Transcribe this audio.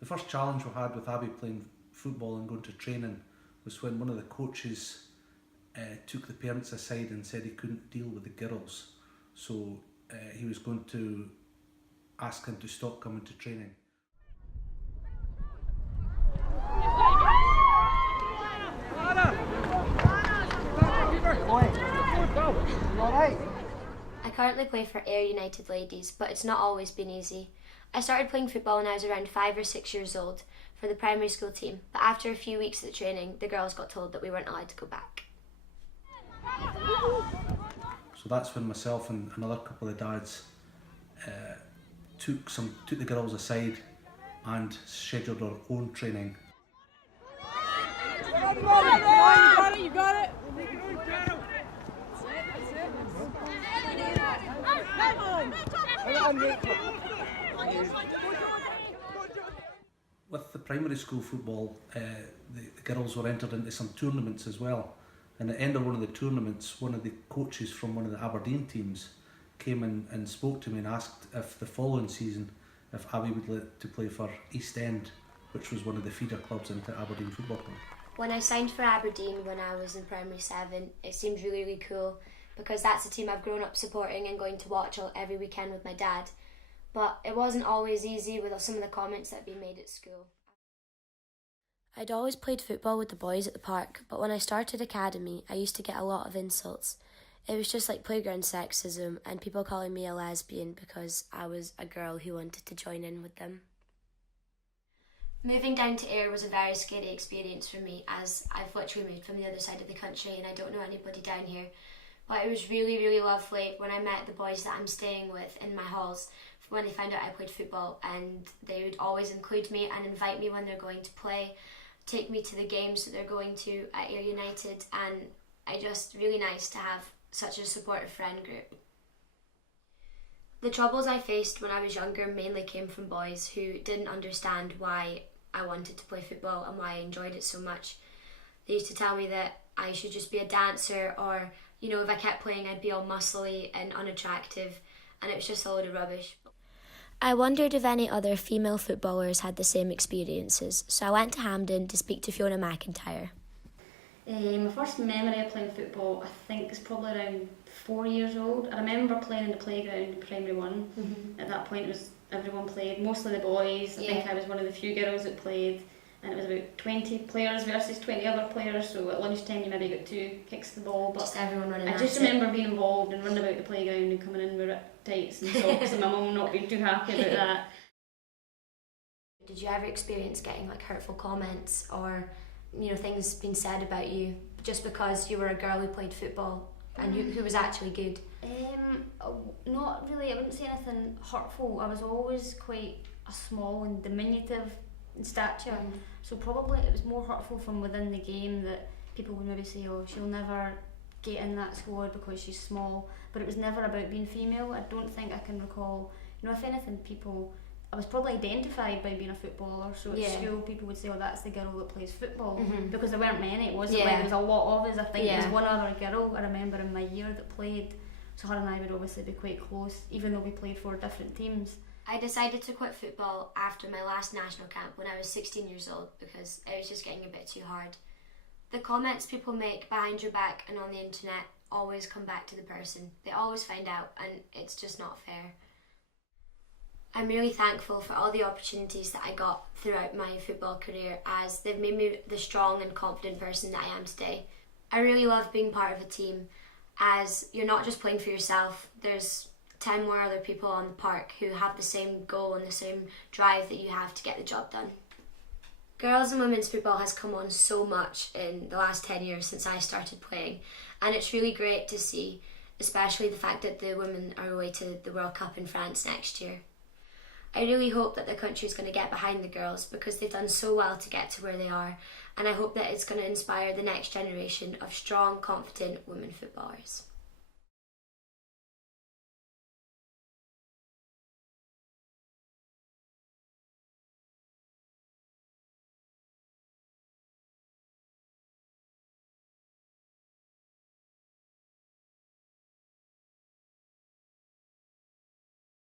The first challenge we had with Abby playing football and going to training was when one of the coaches took the parents aside and said he couldn't deal with the girls. So he was going to ask him to stop coming to training. I currently play for Ayr United Ladies, but it's not always been easy. I started playing football when I was around 5 or 6 years old for the primary school team, but after a few weeks of the training, the girls got told that we weren't allowed to go back. So that's when myself and another couple of dads took the girls aside and scheduled our own training. You got it, you got it! With the primary school football, the girls were entered into some tournaments as well. And at the end of one of the tournaments, one of the coaches from one of the Aberdeen teams came and spoke to me and asked if the following season, if Abby would like to play for East End, which was one of the feeder clubs into Aberdeen Football Club. When I signed for Aberdeen when I was in primary 7, it seemed really, really cool because that's a team I've grown up supporting and going to watch every weekend with my dad. But it wasn't always easy with some of the comments that had been made at school. I'd always played football with the boys at the park, but when I started academy, I used to get a lot of insults. It was just like playground sexism and people calling me a lesbian because I was a girl who wanted to join in with them. Moving down to Ayr was a very scary experience for me as I've literally moved from the other side of the country and I don't know anybody down here. But it was really, really lovely when I met the boys that I'm staying with in my halls when they found out I played football, and they would always include me and invite me when they're going to play, take me to the games that they're going to at Ayr United, and it's just really nice to have such a supportive friend group. The troubles I faced when I was younger mainly came from boys who didn't understand why I wanted to play football and why I enjoyed it so much. They used to tell me that I should just be a dancer, or if I kept playing I'd be all muscly and unattractive, and it was just a load of rubbish. I wondered if any other female footballers had the same experiences, so I went to Hampden to speak to Fiona McIntyre. My first memory of playing football, I think, is probably around 4 years old. I remember playing in the playground in primary 1. At that point, it was everyone played, mostly the boys. I think I was one of the few girls that played, and it was about 20 players versus 20 other players. So at lunchtime, you maybe got 2 kicks to the ball. But just everyone running. I just remember being involved and running about the playground and coming in with tights and socks, and my mum not being too happy about that. Did you ever experience getting hurtful comments or things being said about you just because you were a girl who played football and who was actually good? Not really. I wouldn't say anything hurtful. I was always quite a small and diminutive in stature, so probably it was more hurtful from within the game that people would maybe say, oh, she'll never get in that squad because she's small, but it was never about being female. I don't think I can recall, if anything, I was probably identified by being a footballer, so at school people would say, oh, that's the girl that plays football, because there weren't many. It wasn't like there was a lot of us. I think there was one other girl I remember in my year that played, so her and I would obviously be quite close, even though we played for different teams. I decided to quit football after my last national camp when I was 16 years old because it was just getting a bit too hard. The comments people make behind your back and on the internet always come back to the person. They always find out, and it's just not fair. I'm really thankful for all the opportunities that I got throughout my football career, as they've made me the strong and confident person that I am today. I really love being part of a team, as you're not just playing for yourself. There's 10 more other people on the park who have the same goal and the same drive that you have to get the job done. Girls and women's football has come on so much in the last 10 years since I started playing, and it's really great to see, especially the fact that the women are away to the World Cup in France next year. I really hope that the country is going to get behind the girls because they've done so well to get to where they are, and I hope that it's going to inspire the next generation of strong, confident women footballers.